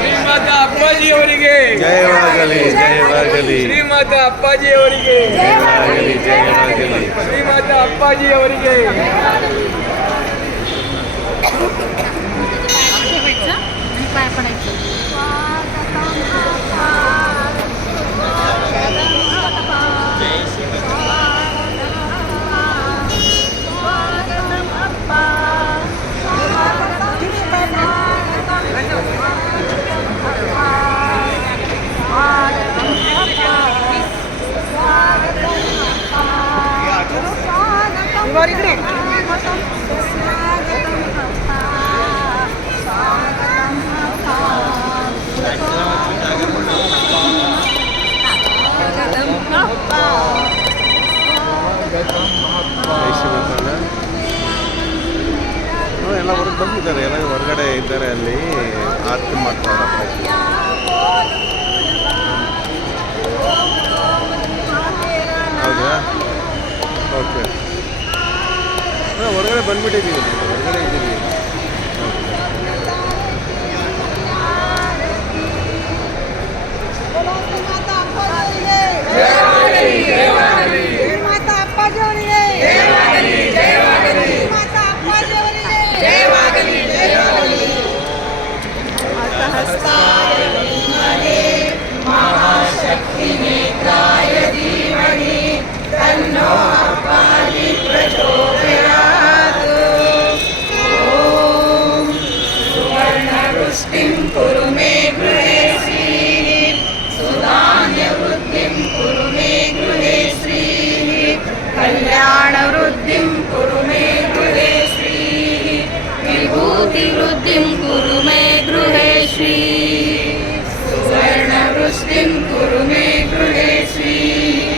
ಶ್ರೀಮಾತ ಅಪ್ಪಾಜಿಯವರಿಗೆ ಜಯವಾಗಲಿ ಜಯವಾಗಲಿ ಶ್ರೀಮಾತ ಅಪ್ಪಾಜಿಯವರಿಗೆ ಜಯವಾಗಲಿ ಜಯವಾಗಲಿ ಶ್ರೀಮಾತ ಅಪ್ಪಾಜಿಯವರಿಗೆ ಎಲ್ಲ ಹೊರಗೆ ಬಂದಿದ್ದಾರೆ, ಎಲ್ಲ ಹೊರಗಡೆ ಇದ್ದಾರೆ, ಅಲ್ಲಿ ಆರತಿ ಮಾಡ್ತಾರೆ. ಹೌದಾ? ಓಕೆ, ಹೊರಗಡೆ ಬಂದ್ಬಿಟ್ಟಿದ್ದೀವಿ, ಹೊರಗಡೆ ಇದ್ದೀವಿ. कल्याणवृद्धिं कुरु मे गृहे श्रीः विभूतिवृद्धिं कुरु मे गृहे श्रीः सुवर्णवृष्टिं कुरु मे गृहे श्रीः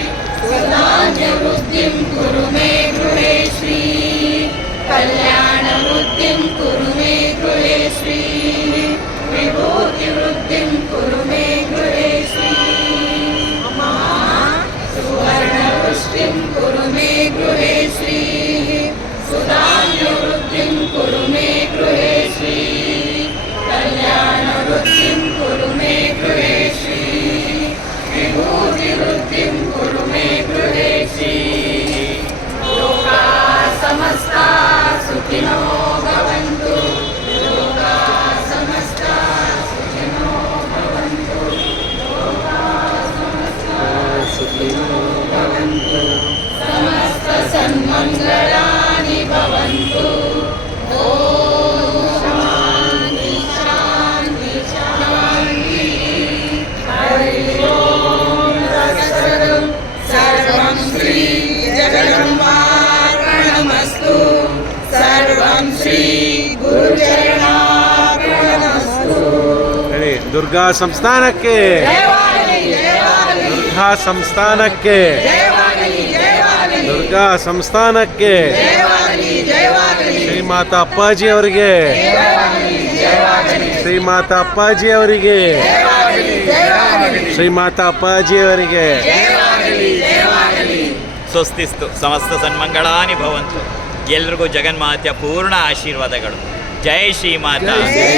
सुधान्यवृद्धिं कुरु मे गृहे श्रीः कल्याणवृद्धिं कुरु मे गृहे श्रीः विभूतिवृद्धिं कुरु मे गृहे श्रीः सुवर्णवृष्टिं कुरु मे गृहे श्रीः सुधान्यवृद्धिं कुरु मे गृहे श्रीः कल्याणवृद्धिं कुरु मे गृहे श्रीः विभूतिवृद्धिं कुरु मे गृहे श्रीः लोकाः समस्ताः सुखिनो भवन्तु लोकाः समस्ताः सुखिनो भवन्तु लोकाः समस्ताः सुखिनो भवन्तु समस्त सन्मङ्गलानि भवन्तु ॐ शान्ति शान्ति शान्तिः हरि ओम तत्सत् सर्वं श्री जगदम्बार्पणमस्तु सर्वं श्री गुरुचरणार्पणमस्तु. ಹೇಳಿ, ದುರ್ಗಾ ಸಂಸ್ಥಾನಕ್ಕೆ, ದುರ್ಗಾ ಸಂಸ್ಥಾನಕ್ಕೆ, ದುರ್ಗಾ ಸಂಸ್ಥಾನಕ್ಕೆ, ಶ್ರೀಮಾತಾ ಅಪ್ಪಾಜಿ ಅವರಿಗೆ, ಶ್ರೀಮಾತಾ ಅಪ್ಪಾಜಿ ಅವರಿಗೆ, ಶ್ರೀಮಾತಾ ಅಪ್ಪಾಜಿ ಅವರಿಗೆ. ಸ್ವಸ್ತಿಸ್ತು. ಸಮಸ್ತ ಸನ್ಮಂಗಳಾನಿ ಭವಂತು. ಎಲ್ರಿಗೂ ಜಗನ್ಮಾತೆಯ ಪೂರ್ಣ ಆಶೀರ್ವಾದಗಳು. ಜೈ ಶ್ರೀಮಾತಾ, ಜೈ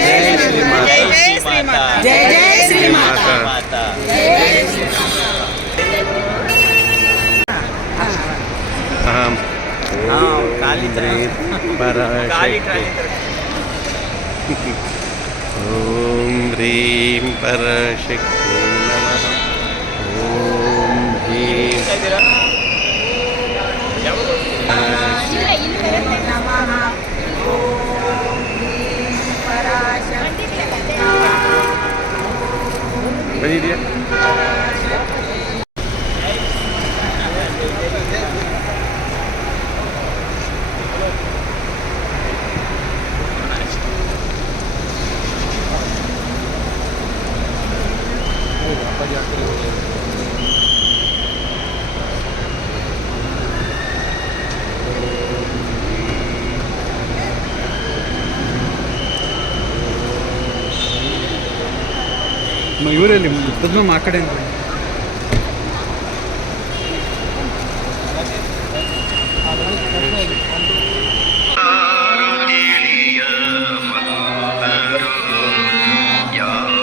ಶ್ರೀಮಾತಾ, ಜೈ ಶ್ರೀಮಾತಾ, ಜೈ ಶ್ರೀಮಾತಾ. ಅಹಂ ಪರಾಶಕ್ತಿ. ಓಂ ಹ್ರೀಂ ಪರಾಶಕ್ತಿ ನಮಃ. ಓಂ ಹ್ರೀಂ ಬಂದಿದೆಯಾ? ಇವರಲ್ಲಿ ಮುತ್ತದ್ಮ ಆ ಕಡೆ ಅಂತ ಯಾರು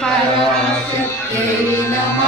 ಪರಾಶಕ್ತಿಯೇ ನಮಃ.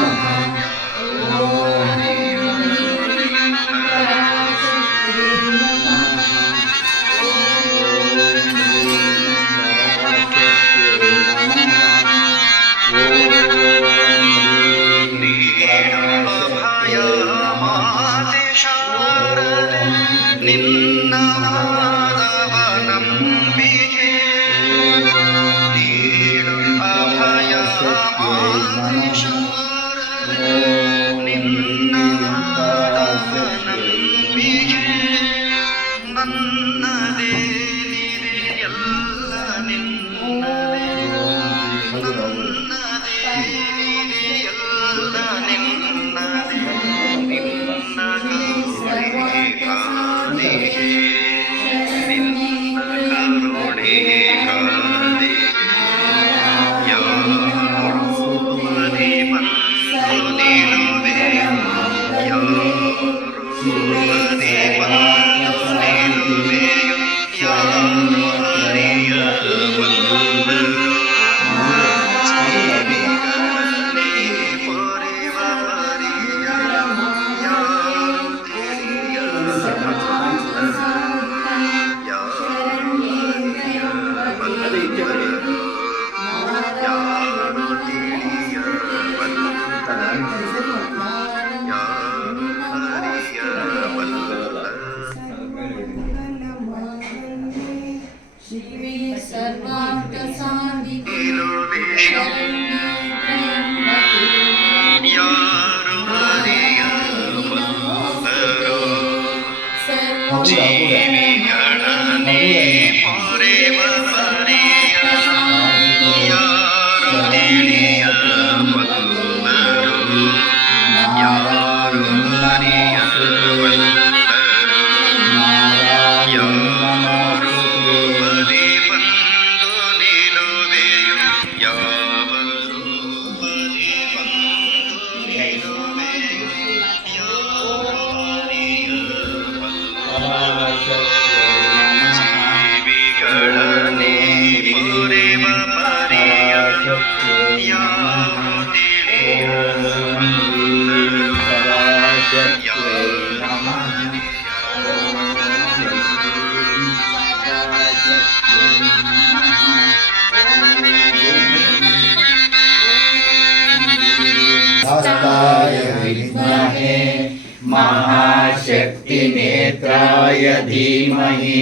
ಧೀಮಹಿ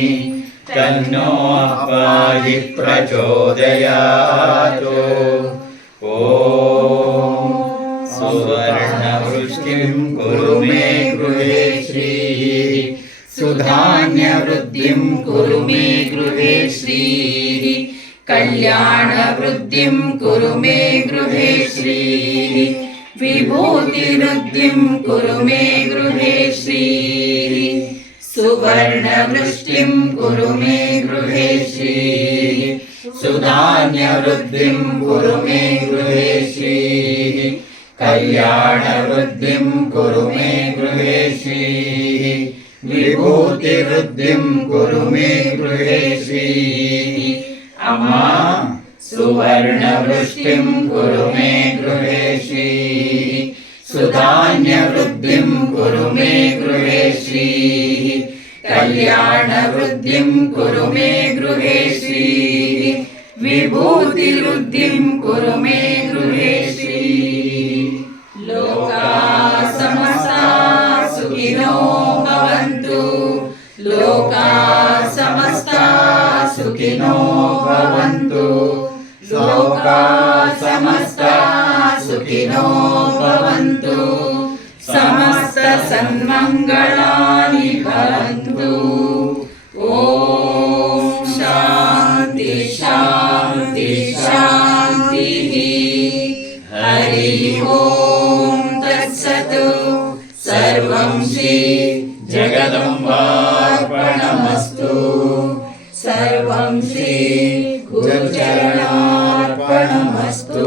ತನ್ನೋ ಅಪ್ಪಾಜಿ ಪ್ರಚೋದಯಾತ್. ಓಂ ಸುವರ್ಣವೃಷ್ಟಿಂ ಕುರು ಮೇ ಗೃಹೇ ಶ್ರೀಃ ಸುಧಾನ್ಯವೃದ್ಧಿಂ ಕುರು ಮೇ ಗೃಹೇ ಶ್ರೀಃ ಕಲ್ಯಾಣವೃದ್ಧಿಂ ಕುರು ಮೇ ಗೃಹೇ ಶ್ರೀಃ ವಿಭೂತಿವೃದ್ಧಿಂ ಕುರು ಮೇ ಗೃಹೇ ಶ್ರೀಃ ಸುವರ್ಣವೃಷ್ಟಿಂ ಕುರು ಮೇ ಗೃಹೇ ಶ್ರೀಃ ಸುಧಾನ್ಯವೃದ್ಧಿಂ ಕುರು ಮೇ ಗೃಹೇ ಶ್ರೀಃ ಕಲ್ಯಾಣವೃದ್ಧಿಂ ಕುರು ಮೇ ಗೃಹೇ ಶ್ರೀಃ ವಿಭೂತಿವೃದ್ಧಿಂ ಕುರು ಮೇ ಗೃಹೇ ಶ್ರೀಃ. ಅಮ್ಮ ಸುವರ್ಣವೃಷ್ಟಿಂ ಕುರು ಮೇ ಗೃಹೇ ಶ್ರೀಃ ಸುಧಾನ್ಯವೃದ್ಧಿಂ ಕುರು ಮೇ ಗೃಹೇ ಶ್ರೀಃ ಕಲ್ಯಾಣವೃದ್ಧಿಂ ಕುರು ಮೇ ಗೃಹೇ ಶ್ರೀಃ ವಿಭೂತಿವೃದ್ಧಿಂ ಕುರು ಮೇ ಗೃಹೇ ಶ್ರೀಃ. ಲೋಕಾ ಸಮಸ್ತಾ ಸುಖಿನೋ ಭವಂತು. ಲೋಕಾ ಸಮಸ್ತಾ ಸುಖಿನೋ ಭವಂತು. ಲೋಕಾ ಸಮಸ್ತಾ ಸುಖಿನೋ ಭವಂತು. ಸಮಸ್ತ ಸನ್ಮಂಗಳಾನಿ ಭವಂತು. ಓಂ ಶಾಂತಿ ಶಾಂತಿ ಶಾಂತಿ. ಹರಿ ಓಂ ತತ್ಸತ್. ಸರ್ವಂ ಶ್ರೀ ಜಗದಂಬಾರ್ಪಣಮಸ್ತು. ಸರ್ವಂ ಶ್ರೀ ಗುರುಚರಣಾರ್ಪಣಮಸ್ತು.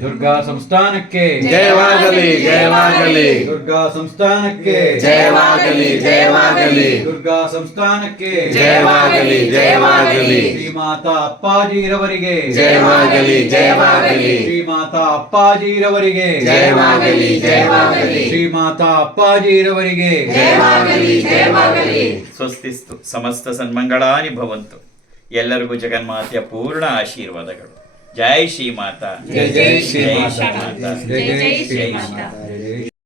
ದುರ್ಗಾ ಸಂಸ್ಥಾನಕ್ಕೆ ಜಯವಾಗಲಿ ಜಯವಾಗಲಿ. ದುರ್ಗಾ ಸಂಸ್ಥಾನಕ್ಕೆ ಜಯವಾಗಲಿ ಜಯವಾಗಲಿ. ದುರ್ಗಾ ಸಂಸ್ಥಾನಕ್ಕೆ ಜಯವಾಗಲಿ ಜಯವಾಗಲಿ. ಶ್ರೀಮಾತಾ ಅಪ್ಪಾಜಿರವರಿಗೆ ಜಯವಾಗಲಿ ಜಯವಾಗಲಿ. ಶ್ರೀಮಾತಾ ಅಪ್ಪಾಜಿರವರಿಗೆ ಜಯವಾಗಲಿ ಜಯವಾಗಲಿ. ಶ್ರೀಮಾತಾ ಅಪ್ಪಾಜಿರವರಿಗೆ ಜಯವಾಗಲಿ ಜಯವಾಗಲಿ. ಸ್ವಸ್ತಿಸ್ತು. ಸಮಸ್ತ ಸನ್ಮಂಗಳಾನಿ ಭವಂತು. ಎಲ್ಲರಿಗೂ ಜಗನ್ಮಾತೆಯ ಪೂರ್ಣ ಆಶೀರ್ವಾದಗಳು. ಜೈ ಶ್ರೀ ಮಾತಾ. ಜೈ ಜೈ ಶ್ರೀ ಜೈ ಮಾತಾ. ಶ್ರೀ ಮಾತಾ. ಜೈ ಜೈ ಶ್ರೀ ಜೈ ಮಾತಾ. ಮಾತಾ. ಜೈ ಜೈ